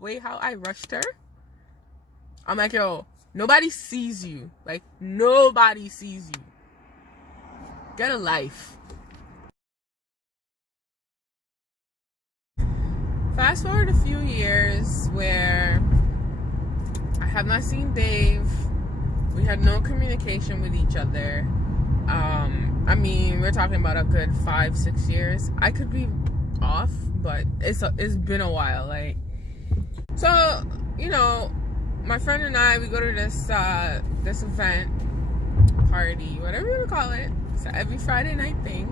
way how I rushed her. I'm like, yo, nobody sees you. Like, nobody sees you. Get a life. Fast forward a few years where I have not seen Dave. We had no communication with each other. I mean, we're talking about a good 5-6 years. I could be off, but it's been a while. Like, so, you know, my friend and I, we go to this event, party, whatever you want to call it. It's an every Friday night thing.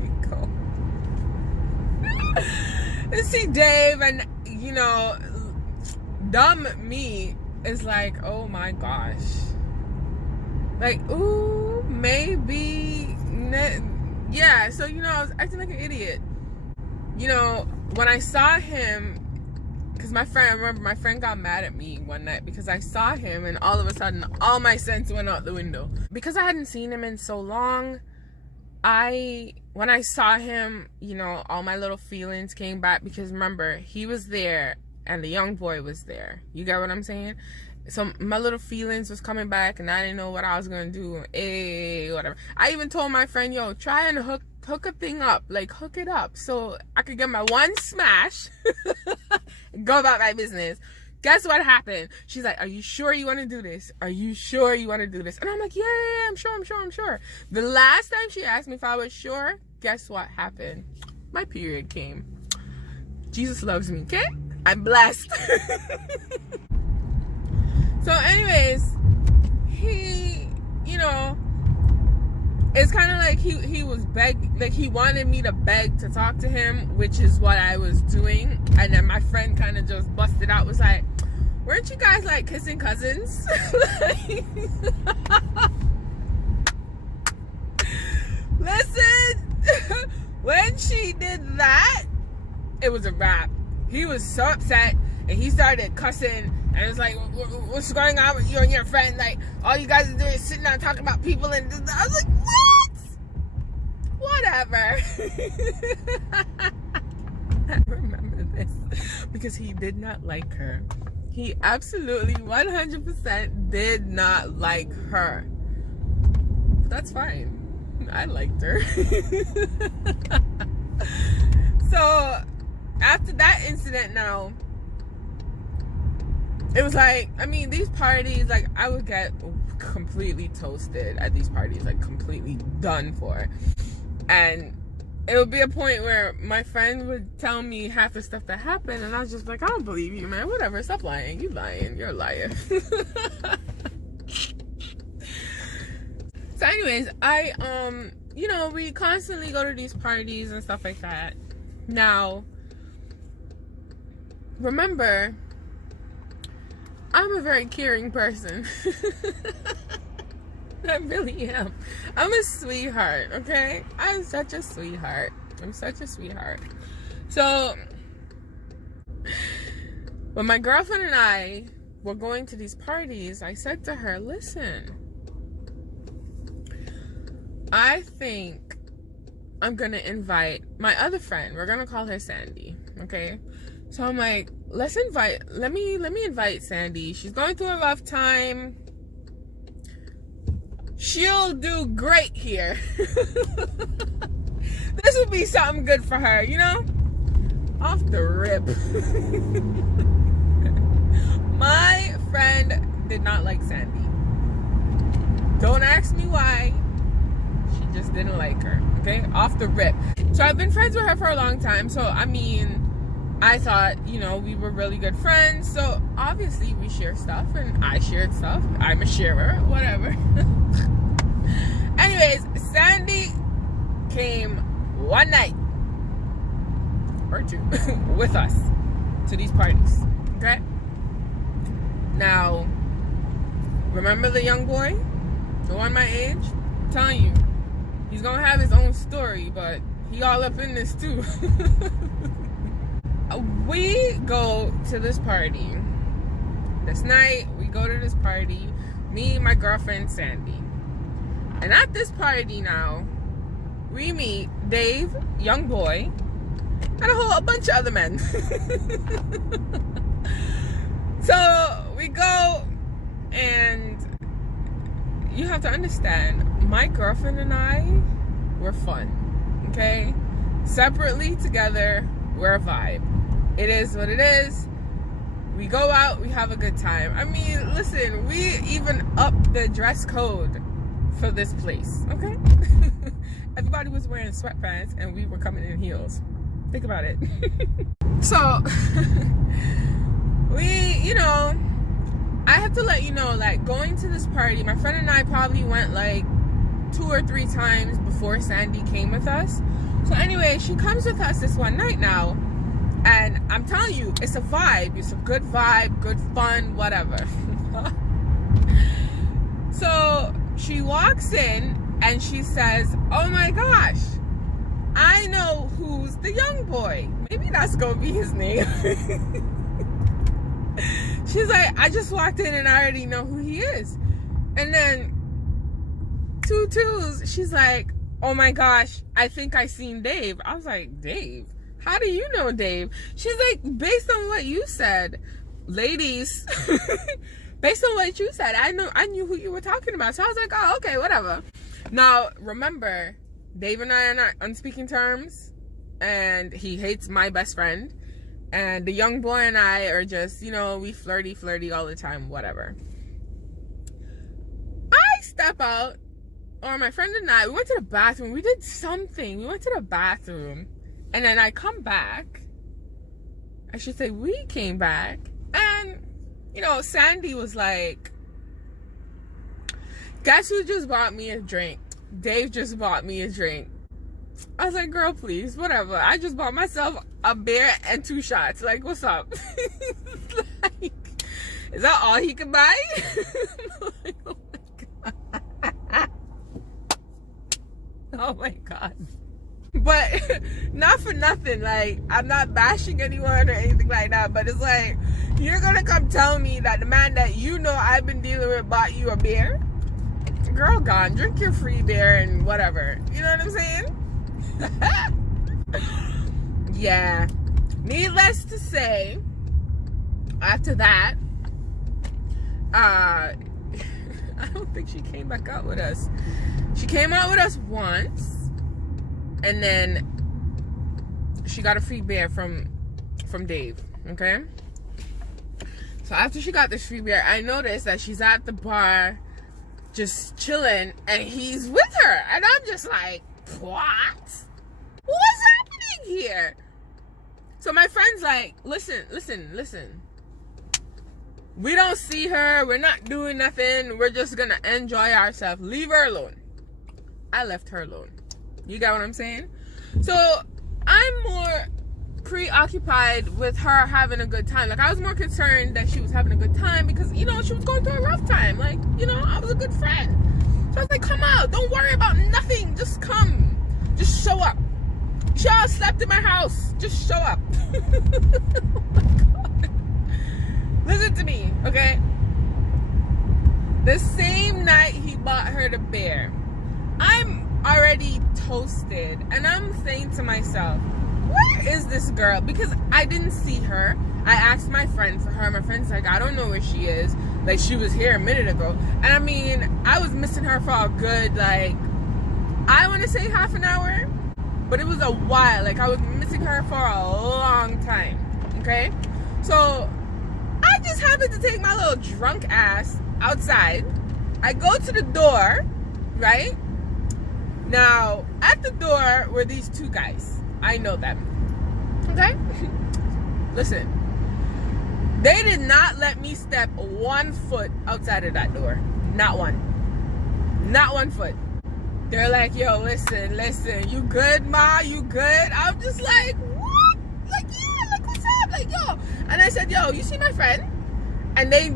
We go and see Dave, and you know, dumb me is like, oh my gosh, like, ooh, maybe, yeah. So, you know, I was acting like an idiot. You know, when I saw him, because I remember my friend got mad at me one night because I saw him, and all of a sudden all my sense went out the window. Because I hadn't seen him in so long, when I saw him, you know, all my little feelings came back, because remember, he was there and the young boy was there. You get what I'm saying? So my little feelings was coming back, and I didn't know what I was gonna do. Whatever. I even told my friend, yo, try and hook a thing up, like hook it up so I could get my one smash and go about my business. Guess what happened? She's like, are you sure you want to do this? Are you sure you want to do this? And I'm like, yeah, I'm sure. The last time she asked me if I was sure, guess what happened? My period came. Jesus loves me, okay? I'm blessed. So anyways, he, you know, it's kind of like he was like he wanted me to beg to talk to him, which is what I was doing. And then my friend kind of just busted out, was like, weren't you guys like kissing cousins? Listen, when she did that, it was a wrap. He was so upset, and he started cussing, and it was like, what's going on with you and your friend? Like, all you guys are doing is sitting down talking about people, and I was like, what? Whatever. I remember this because he did not like her. He absolutely 100% did not like her. That's fine. I liked her. So after that incident, now it was like, I mean, these parties, like, I would get completely toasted at these parties, like completely done for. And it would be a point where my friend would tell me half the stuff that happened, and I was just like, I don't believe you, man. Whatever, stop lying. You lying. You're a liar. So anyways, you know, we constantly go to these parties and stuff like that. Now, remember, I'm a very caring person. I really am. I'm a sweetheart, okay? I'm such a sweetheart. So, when my girlfriend and I were going to these parties, I said to her, listen, I think I'm gonna invite my other friend. We're gonna call her Sandy, okay? So I'm like, let me invite Sandy. She's going through a rough time. She'll do great here. This would be something good for her, you know? Off the rip. My friend did not like Sandy. Don't ask me why. She just didn't like her, okay? Off the rip. So I've been friends with her for a long time. So, I mean, I thought, you know, we were really good friends. So, obviously, we share stuff. And I shared stuff. I'm a sharer. Whatever. Anyways, Sandy came one night or two with us to these parties, okay? Now, remember the young boy, the one my age? I'm telling you, he's gonna have his own story, but he all up in this too. We go to this party this night. We go to this party, me, my girlfriend Sandy. And at this party now, we meet Dave, young boy, and a bunch of other men. have to understand, my girlfriend and I, we're fun, okay? Separately, together, we're a vibe. It is what it is. We go out, we have a good time. I mean, listen, we even upped the dress code for this place, okay? Everybody was wearing sweatpants and we were coming in heels. Think about it. So, I have to let you know, like, going to this party, my friend and I probably went like 2 or 3 times before Sandy came with us. So anyway, she comes with us this one night now, and I'm telling you, it's a vibe. It's a good vibe, good fun, whatever. So she walks in and she says, oh my gosh, I know who's the young boy. Maybe that's gonna be his name. She's like, I just walked in and I already know who he is. And then 2 twos, she's like, oh my gosh, I think I seen Dave. I was like, Dave? How do you know Dave? She's like, based on what you said, ladies, based on what you said, I knew who you were talking about. So I was like, oh, okay, whatever. Now, remember, Dave and I are not on speaking terms, and he hates my best friend. And the young boy and I are just, we flirty all the time, whatever. I step out, or my friend and I, we went to the bathroom. We did something. We went to the bathroom. And then I come back. I should say we came back. And, Sandy was like, guess who just bought me a drink? Dave just bought me a drink. I was like, girl, please, whatever. I just bought myself a beer and 2 shots. Like, what's up? Like, is that all he could buy? Like, oh my God. Oh my God. But not for nothing. Like, I'm not bashing anyone or anything like that. But it's like, you're going to come tell me that the man that I've been dealing with bought you a beer? Girl, gone. Drink your free beer and whatever. You know what I'm saying? Yeah. Needless to say, after that, I don't think she came back out with us. She came out with us once, and then she got a free beer from Dave, okay? So after she got this free beer, I noticed that she's at the bar just chilling, and he's with her, and I'm just like, what? What's happening here? So my friend's like, listen. We don't see her. We're not doing nothing. We're just gonna enjoy ourselves. Leave her alone. I left her alone. You got what I'm saying? So I'm more preoccupied with her having a good time. Like, I was more concerned that she was having a good time because, she was going through a rough time. Like, I was a good friend. So I was like, come out. Don't worry about nothing. Just come. Just show up. Y'all slept in my house. Just show up. Oh my God. Listen to me, okay? The same night he bought her the beer, I'm already toasted. And I'm saying to myself, where is this girl? Because I didn't see her. I asked my friend for her. My friend's like, I don't know where she is. Like, she was here a minute ago. And I mean, I was missing her for a good, like, I want to say half an hour. But it was a while. Like, I was missing her for a long time. Okay? So, I just happened to take my little drunk ass outside. I go to the door, right? Now, at the door were these 2 guys. I know them. Okay? Listen. They did not let me step 1 foot outside of that door. Not one. Not 1 foot. They're like, yo, listen. You good, ma? You good? I'm just like, what? Like, yeah, like, what's up? Like, yo. And I said, yo, you see my friend? And they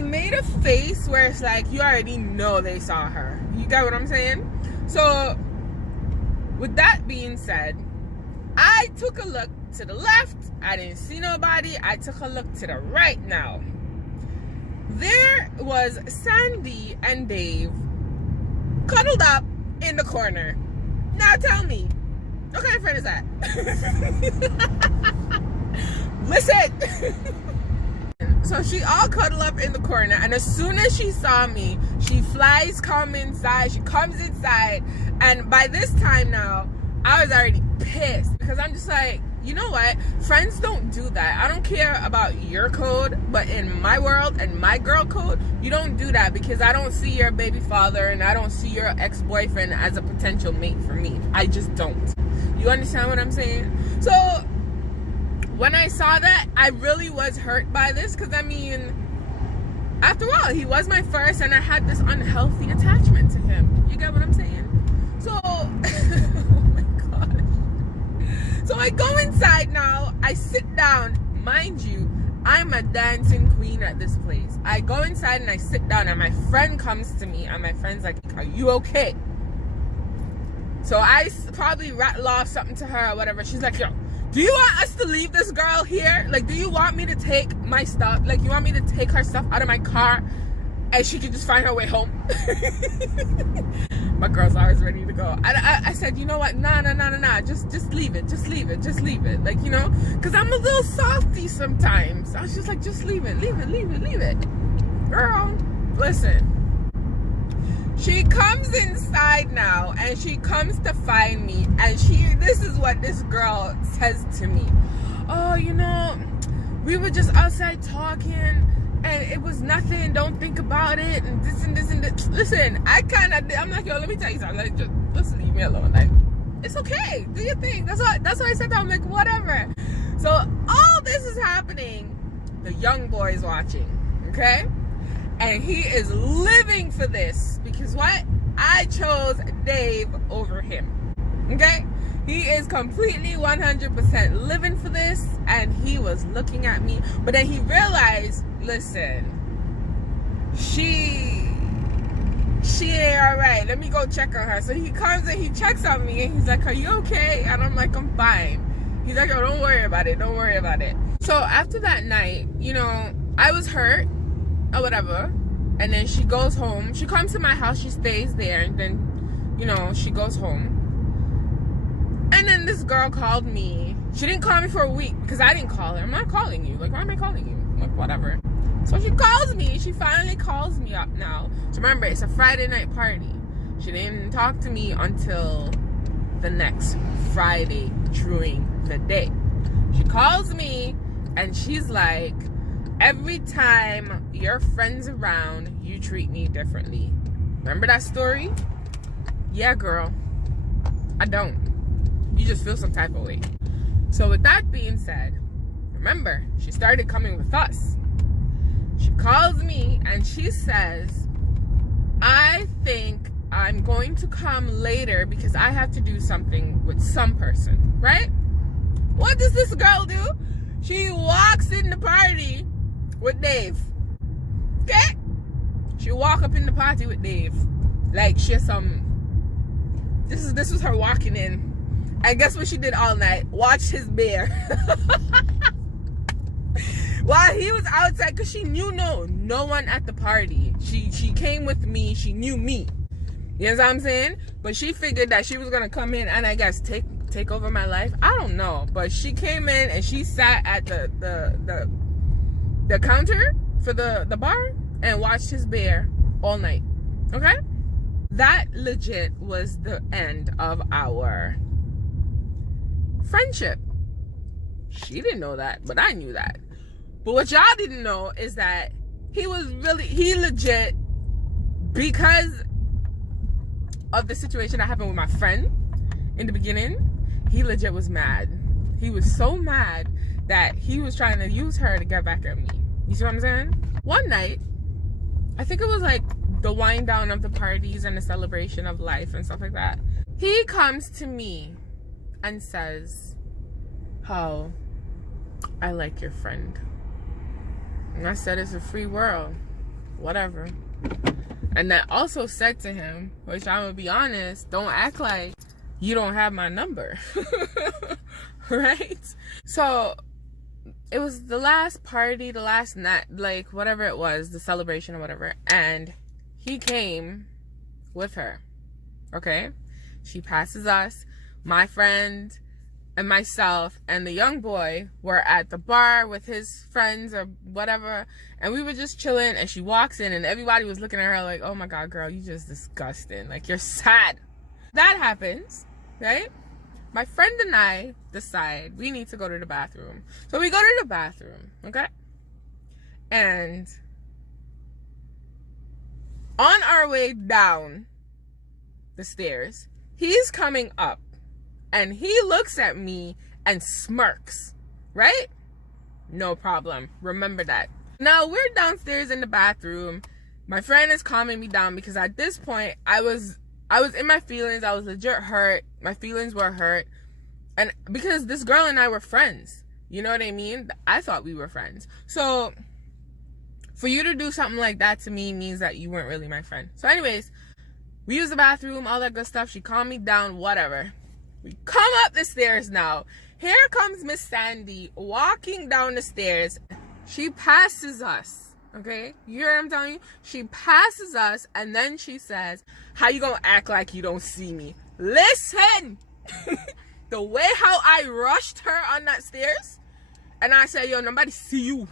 made a face where it's like, you already know they saw her. You got what I'm saying? So, with that being said, I took a look to the left. I didn't see nobody. I took a look to the right now. There was Sandy and Dave cuddled up in the corner. Now tell me, what kind of friend is that? Listen. So she all cuddled up in the corner, and as soon as she saw me, she come inside. She comes inside, and by this time now, I was already pissed because I'm just like, you know what? Friends don't do that. I don't care about your code, but in my world and my girl code, you don't do that because I don't see your baby father and I don't see your ex-boyfriend as a potential mate for me. I just don't. You understand what I'm saying? So when I saw that, I really was hurt by this because, I mean, after all, he was my first and I had this unhealthy attachment to him. You get what I'm saying? So, oh my gosh. So I go inside now, I sit down. Mind you, I'm a dancing queen at this place. I go inside and I sit down and my friend comes to me and my friend's like, are you okay? So I probably rattle off something to her or whatever. She's like, yo, do you want us to leave this girl here? Like, do you want me to take my stuff? Like, you want me to take her stuff out of my car and she can just find her way home? My girl's always ready to go. I said, you know what? Nah. Just leave it. Just leave it. Just leave it. Like, you know, because I'm a little softy sometimes. I was just like, just leave it. Leave it. Girl, listen. She comes inside now and she comes to find me and this is what this girl says to me. Oh, you know, we were just outside talking and it was nothing, don't think about it, and this and this. Listen, I'm like, yo, let me tell you something, like, just leave me alone. Like, it's okay, do your thing. That's why I said that. I'm like, whatever. So all this is happening, the young boy is watching, okay? And he is living for this because what? I chose Dave over him. Okay? He is completely 100% living for this, and he was looking at me. But then he realized, listen, she ain't alright. Let me go check on her. So he comes and he checks on me and he's like, are you okay? And I'm like, I'm fine. He's like, oh, don't worry about it. So after that night, you know, I was hurt or whatever, and then she goes home. She comes to my house, she stays there, and then, you know, she goes home. And then this girl called me. She didn't call me for a week because I didn't call her. I'm not calling you. Like, why am I calling you? I'm like, whatever. So she calls me. She finally calls me up now. So remember, it's a Friday night party. She didn't talk to me until the next Friday during the day. She calls me and she's like, every time your friend's around, you treat me differently. Remember that story? Yeah, girl. I don't. You just feel some type of way. So with that being said, remember, she started coming with us. She calls me and she says, I think I'm going to come later because I have to do something with some person, right? What does this girl do? She walks in the party with Dave. Okay? She walk up in the party with Dave. Like she's this was her walking in. And guess what she did all night? Watched his bear. While he was outside, because she knew no one at the party. She came with me. She knew me. You know what I'm saying? But she figured that she was going to come in and I guess take over my life. I don't know. But she came in and she sat at the counter for the bar and watched his bear all night. Okay? That legit was the end of our friendship. She didn't know that, but I knew that. But what y'all didn't know is that he legit, because of the situation that happened with my friend in the beginning, he legit was mad. He was so mad that he was trying to use her to get back at me. You see what I'm saying? One night, I think it was like the wind down of the parties and the celebration of life and stuff like that. He comes to me and says, "Oh, I like your friend." And I said, it's a free world. Whatever. And I also said to him, which I'm gonna be honest, don't act like you don't have my number. Right? So it was the last party, the last night, like whatever it was, the celebration or whatever, and he came with her. Okay? She passes us. My friend and myself and the young boy were at the bar with his friends or whatever, and we were just chilling, and she walks in and everybody was looking at her like, oh my god, girl, you just disgusting, like, you're sad. That happens, right? My friend and I decide we need to go to the bathroom. So we go to the bathroom, okay? And on our way down the stairs, he's coming up. And he looks at me and smirks, right? No problem. Remember that. Now, we're downstairs in the bathroom. My friend is calming me down because at this point, I was in my feelings. I was legit hurt. My feelings were hurt. And because this girl and I were friends. You know what I mean? I thought we were friends. So, for you to do something like that to me means that you weren't really my friend. So anyways, we use the bathroom, all that good stuff. She calmed me down, whatever. We come up the stairs now. Here comes Miss Sandy walking down the stairs. She passes us, okay? You hear what I'm telling you? She passes us, and then she says, how you gonna act like you don't see me? Listen! The way how I rushed her on that stairs, and I said, yo, nobody see you.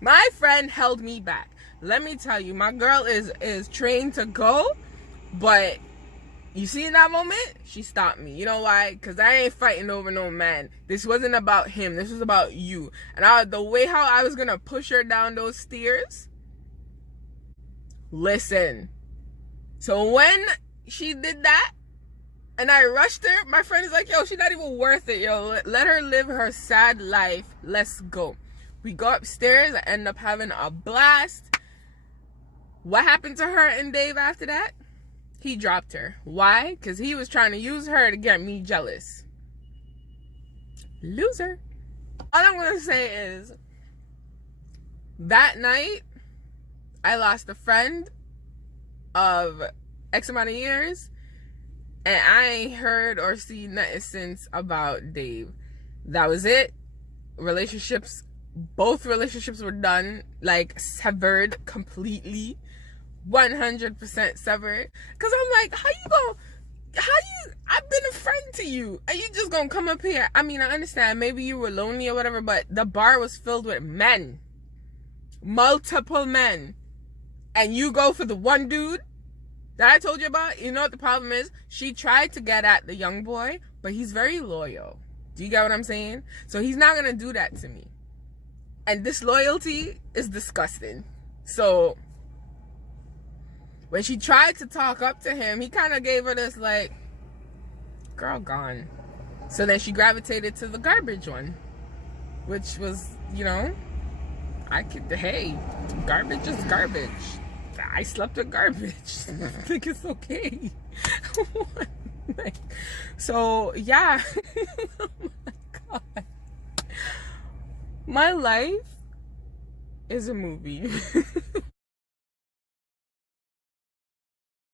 My friend held me back. Let me tell you, my girl is trained to go, but you see in that moment, she stopped me. You know why? Because I ain't fighting over no man. This wasn't about him. This was about you. And the way how I was going to push her down those stairs, listen. So when she did that, and I rushed her, my friend is like, yo, she's not even worth it, yo. Let her live her sad life. Let's go. We go upstairs. I end up having a blast. What happened to her and Dave after that? He dropped her. Why? Because he was trying to use her to get me jealous. Loser. All I'm going to say is, that night, I lost a friend of X amount of years, and I ain't heard or seen nothing since about Dave. That was it. Both relationships were done, like, severed completely. 100% severed. Because I'm like, I've been a friend to you, and you just gonna come up here? I mean, I understand, maybe you were lonely or whatever, but the bar was filled with men. Multiple men. And you go for the one dude that I told you about? You know what the problem is? She tried to get at the young boy, but he's very loyal. Do you get what I'm saying? So he's not gonna do that to me. And disloyalty is disgusting. So when she tried to talk up to him, he kind of gave her this like, girl gone. So then she gravitated to the garbage one, which was, you know, hey, garbage is garbage. I slept with garbage. I think it's okay. Like, so yeah. Oh my god. My life is a movie.